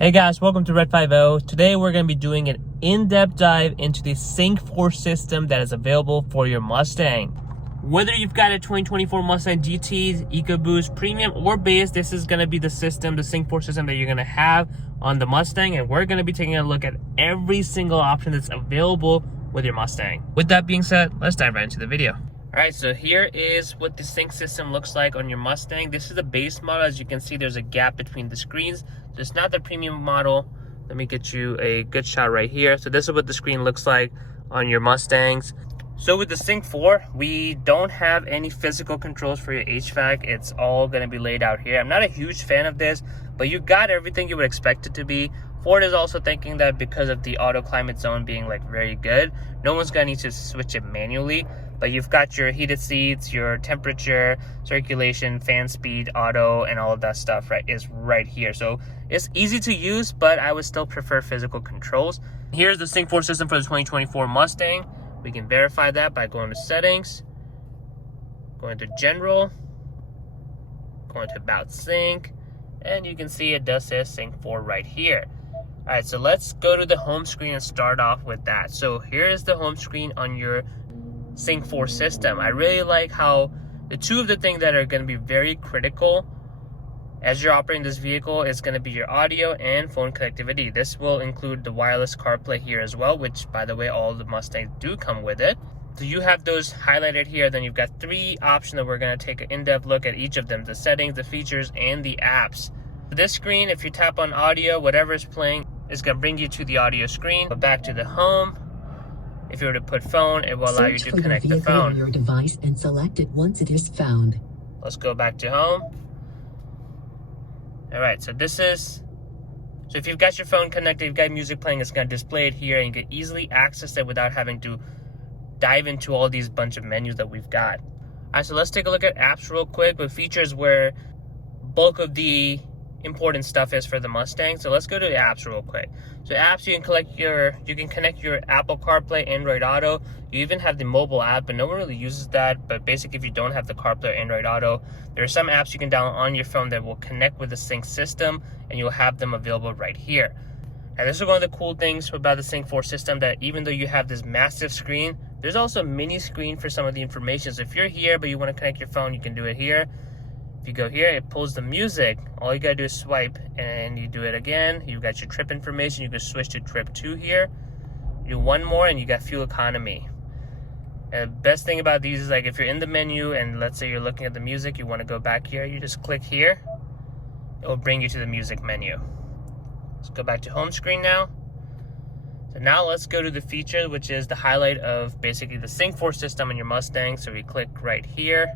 Hey guys, welcome to Red 50. Today we're going to be doing an in-depth dive into the Sync 4 system that is available for your Mustang. Whether you've got a 2024 Mustang GT, Ecoboost, Premium, or Base, this is going to be the system, the Sync 4 system that you're going to have on the Mustang, and we're going to be taking a look at every single option that's available with your Mustang. With that being said, let's dive right into the video. Alright, so here is what the sync system looks like on your Mustang. This is the base model. As you can see, there's a gap between the screens. So it's not the premium model. Let me get you a good shot right here. So this is what the screen looks like on your Mustangs. So with the Sync 4, we don't have any physical controls for your HVAC. It's all going to be laid out here. I'm not a huge fan of this, but you got everything you would expect it to be. Ford is also thinking that because of the auto climate zone being like very good, no one's going to need to switch it manually. But you've got your heated seats, your temperature, circulation, fan speed, auto, and all of that stuff is right here. So it's easy to use, but I would still prefer physical controls. Here's the Sync 4 system for the 2024 Mustang. We can verify that by going to Settings, going to General, going to About Sync, and you can see it does say Sync 4 right here. All right, so let's go to the home screen and start off with that. So here is the home screen on your Sync 4 system. I really like how the two of the things that are going to be very critical as you're operating this vehicle is going to be your audio and phone connectivity. This will include the wireless CarPlay here as well, which by the way, all the Mustangs do come with it. So you have those highlighted here. Then you've got three options that we're going to take an in-depth look at each of them: the settings, the features, and the apps. This screen, if you tap on audio, whatever is playing is going to bring you to the audio screen. But back to the home. If you were to put phone, it will allow you to connect the phone. Your device and select it once it is found. Let's go back to home. All right, so this is, so if you've got your phone connected, you've got music playing, it's going to display it here, and you can easily access it without having to dive into all these bunch of menus that we've got. All right, so let's take a look at apps real quick with features where bulk of the important stuff is for the Mustang. So let's go to the apps real quick. So apps, you can connect your Apple CarPlay, Android Auto. You even have the mobile app, but no one really uses that. But basically, if you don't have the CarPlay or Android Auto, there are some apps you can download on your phone that will connect with the sync system, and you'll have them available right here. And this is one of the cool things about the Sync 4 system, that even though you have this massive screen, there's also a mini screen for some of the information. So if you're here but you want to connect your phone, you can do it here. If you go here, it pulls the music. All you gotta do is swipe, and you do it again. You've got your trip information. You can switch to trip 2 here. Do one more, and you got fuel economy. And the best thing about these is, like, if you're in the menu and let's say you're looking at the music, you want to go back here, you just click here. It will bring you to the music menu. Let's go back to home screen now. So now let's go to the feature, which is the highlight of basically the Sync 4 system in your Mustang. So we click right here.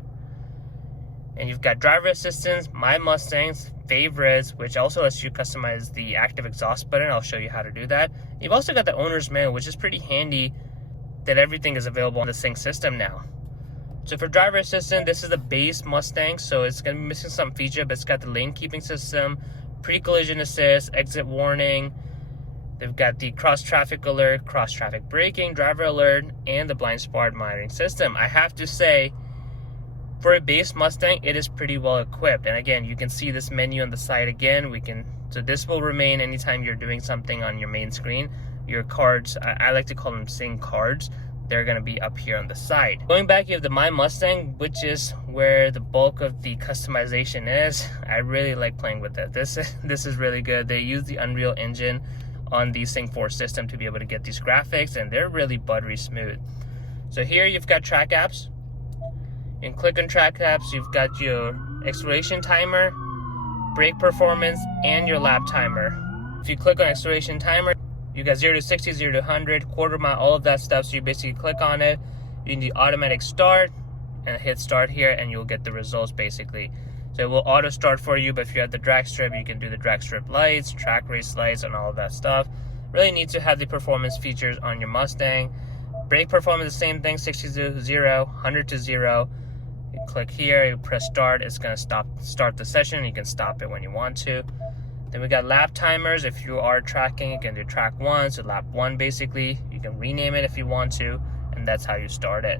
And you've got driver assistance, my Mustangs, favorites, which also lets you customize the active exhaust button. I'll show you how to do that. You've also got the owner's manual, which is pretty handy that everything is available on the sync system now. So for driver assistant, this is the base Mustang, so it's going to be missing some feature, but it's got the lane keeping system, pre-collision assist, exit warning. They've got the cross traffic alert, cross traffic braking, driver alert, and the blind spot monitoring system. I have to say, for a base Mustang, it is pretty well equipped. And again, you can see this menu on the side again. So this will remain anytime you're doing something on your main screen. Your cards, I like to call them sync cards. They're gonna be up here on the side. Going back, you have the My Mustang, which is where the bulk of the customization is. I really like playing with it. This is really good. They use the Unreal Engine on the Sync 4 system to be able to get these graphics, and they're really buttery smooth. So here you've got track apps. You can click on track apps. You've got your acceleration timer, brake performance, and your lap timer. If you click on acceleration timer, you got 0 to 60, 0 to 100, quarter mile, all of that stuff. So you basically click on it, you need automatic start, and hit start here, and you'll get the results basically. So it will auto start for you, but if you're at the drag strip, you can do the drag strip lights, track race lights, and all of that stuff. Really need to have the performance features on your Mustang. Brake performance, the same thing, 60 to 0, 100 to 0. You click here, you press start, it's going to start the session. You can stop it when you want to. Then we got lap timers. If you are tracking, you can do track 1, so lap 1 basically. You can rename it if you want to, and that's how you start it.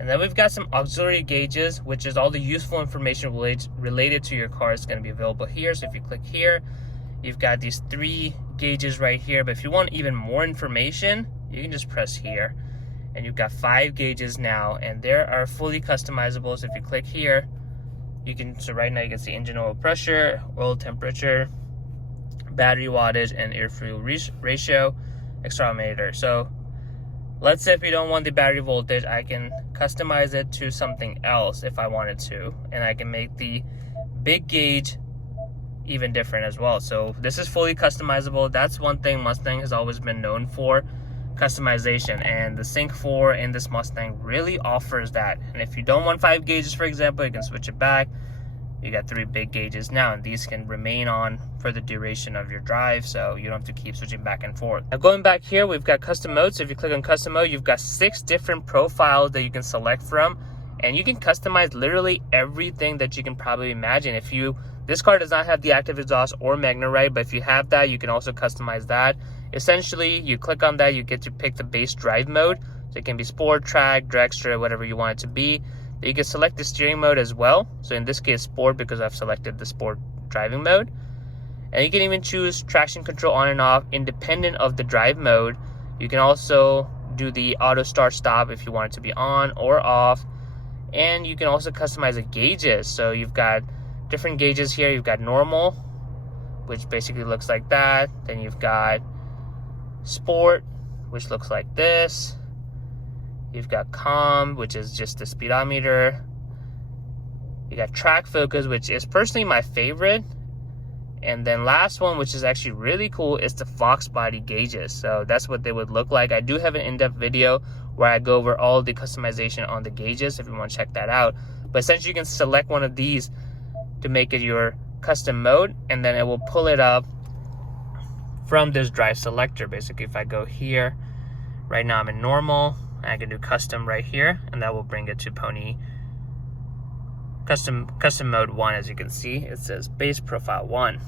And then we've got some auxiliary gauges, which is all the useful information related to your car is going to be available here. So if you click here, you've got these 3 gauges right here. But if you want even more information, you can just press here. And you've got 5 gauges now, and they are fully customizable. So if you click here, you can, so right now you can see engine oil pressure, oil temperature, battery wattage, and air fuel ratio, accelerometer. So let's say if you don't want the battery voltage, I can customize it to something else if I wanted to, and I can make the big gauge even different as well. So this is fully customizable. That's one thing Mustang has always been known for, customization, and the Sync 4 in this Mustang really offers that. And if you don't want 5 gauges, for example, you can switch it back. You got 3 big gauges now, and these can remain on for the duration of your drive, so you don't have to keep switching back and forth. Now going back here, we've got custom mode. So if you click on custom mode, you've got 6 different profiles that you can select from, and you can customize literally everything that you can probably imagine. This car does not have the active exhaust or MagnaRide, but if you have that, you can also customize that. Essentially, you click on that, you get to pick the base drive mode. So it can be sport, track, dragster, whatever you want it to be. You can select the steering mode as well. So in this case, sport, because I've selected the sport driving mode. And you can even choose traction control on and off independent of the drive mode. You can also do the auto start stop if you want it to be on or off. And you can also customize the gauges. So you've got different gauges here. You've got normal, which basically looks like that. Then you've got sport, which looks like this. You've got calm, which is just the speedometer. You got track focus, which is personally my favorite. And then last one, which is actually really cool, is the Fox body gauges. So that's what they would look like. I do have an in-depth video where I go over all the customization on the gauges if you want to check that out. But essentially you can select one of these to make it your custom mode, and then it will pull it up from this drive selector. Basically, if I go here, right now I'm in normal, and I can do custom right here, and that will bring it to Pony custom mode 1. As you can see, it says base profile 1.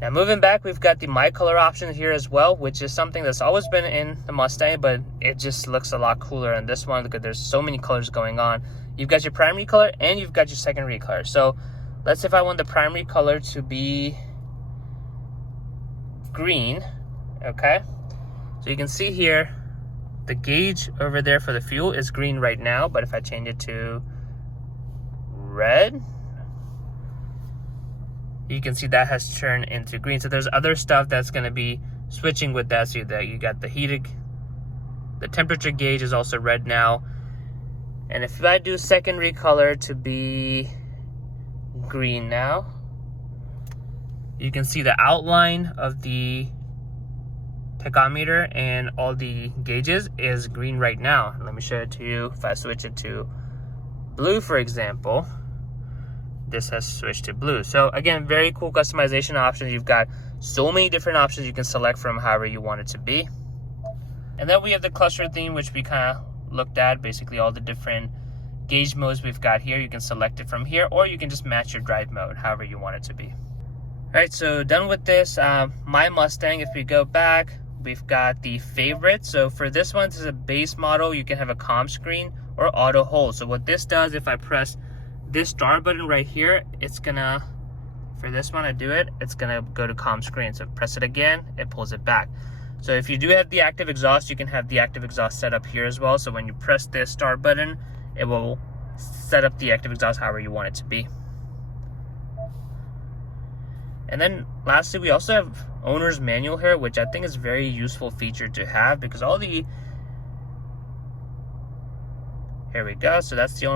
Now moving back, we've got the My Color option here as well, which is something that's always been in the Mustang, but it just looks a lot cooler in this one because there's so many colors going on. You've got your primary color and you've got your secondary color. So let's say if I want the primary color to be green, okay? So you can see here, the gauge over there for the fuel is green right now, but if I change it to red, you can see that has turned into green. So there's other stuff that's going to be switching with that. So that you got the temperature gauge is also red now. And if I do secondary color to be green now, you can see the outline of the tachometer and all the gauges is green right now. Let me show it to you. If I switch it to blue, for example, this has switched to blue. So again, very cool customization options. You've got so many different options you can select from however you want it to be. And then we have the cluster theme, which we kind of looked at, basically all the different gauge modes we've got here. You can select it from here, or you can just match your drive mode however you want it to be. All right, so done with this. My Mustang, if we go back, we've got the favorite. So for this one, this is a base model. You can have a calm screen or auto hold. So what this does, if I press this start button right here, it's gonna, for this one I do it, it's gonna go to calm screen. So press it again, it pulls it back. So if you do have the active exhaust, you can have the active exhaust set up here as well. So when you press this start button, it will set up the active exhaust however you want it to be. And then lastly, we also have owner's manual here, which I think is a very useful feature to have because all the, here we go. So that's the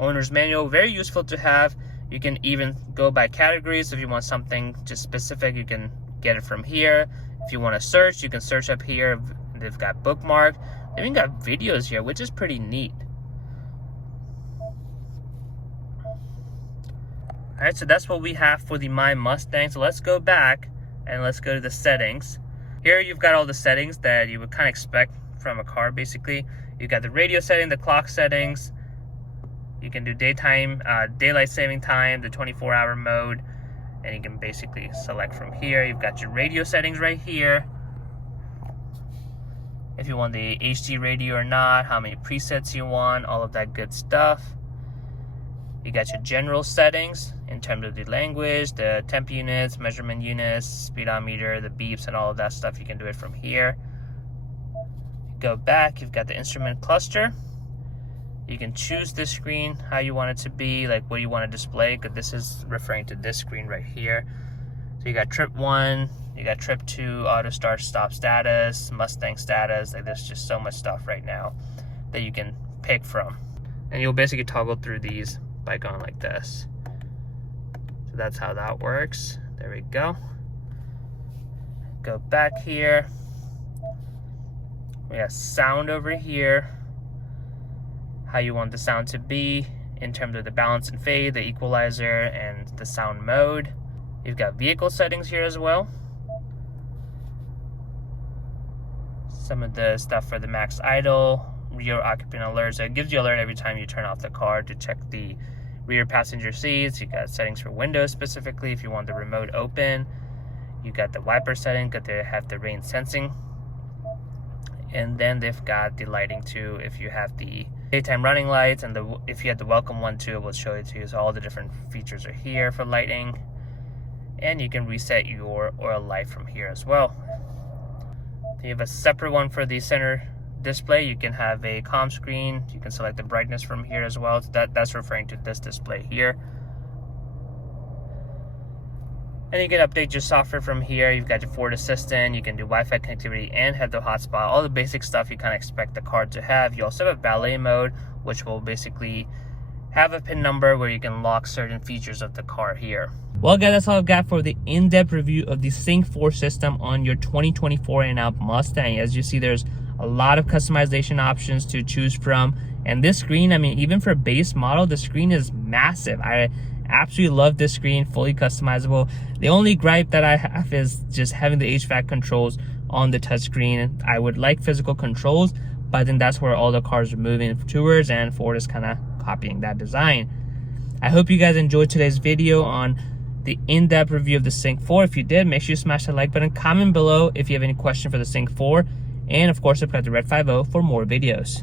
owner's manual, very useful to have. You can even go by categories. If you want something just specific, you can get it from here. If you want to search, you can search up here. They've got bookmark. They've even got videos here, which is pretty neat. All right, so that's what we have for the My Mustang. So let's go back and let's go to the settings. Here you've got all the settings that you would kind of expect from a car, basically. You've got the radio setting, the clock settings. You can do daytime, daylight saving time, the 24-hour mode, and you can basically select from here. You've got your radio settings right here. if you want the HD radio or not, how many presets you want, all of that good stuff. You got your general settings in terms of the language, the temp units, measurement units, speedometer, the beeps, and all of that stuff. You can do it from here. Go back, you've got the instrument cluster. You can choose this screen how you want it to be, like what you want to display, because this is referring to this screen right here. So you got trip 1, you got trip 2, auto start stop status, Mustang status. Like there's just so much stuff right now that you can pick from. And you'll basically toggle through these by going like this. So that's how that works. There we go. Go back here. We have sound over here. How you want the sound to be in terms of the balance and fade, the equalizer, and the sound mode. You've got vehicle settings here as well. Some of the stuff for the max idle, rear occupant alert. So it gives you alert every time you turn off the car to check the rear passenger seats. You got settings for windows specifically if you want the remote open. You got the wiper setting because they have the rain sensing. And then they've got the lighting too. If you have the daytime running lights, and if you have the welcome one too, it will show it to you. So all the different features are here for lighting. And you can reset your oil light from here as well. You have a separate one for the center display. You can have a comm screen. You can select the brightness from here as well. So that's referring to this display here. And you can update your software from here. You've got your Ford Assistant. You can do Wi-Fi connectivity and have the hotspot. All the basic stuff you kind of expect the car to have. You also have valet mode, which will basically have a PIN number where you can lock certain features of the car here. Well guys, that's all I've got for the in-depth review of the Sync 4 system on your 2024 and up Mustang. As you see, there's a lot of customization options to choose from. And this screen, I mean, even for a base model, the screen is massive. I absolutely love this screen, fully customizable. The only gripe that I have is just having the HVAC controls on the touchscreen. I would like physical controls, but I think that's where all the cars are moving towards, and Ford is kind of copying that design. I hope you guys enjoyed today's video on the in-depth review of the Sync 4. If you did, make sure you smash the like button, comment below if you have any question for the Sync 4, and of course subscribe to Red 50 for more videos.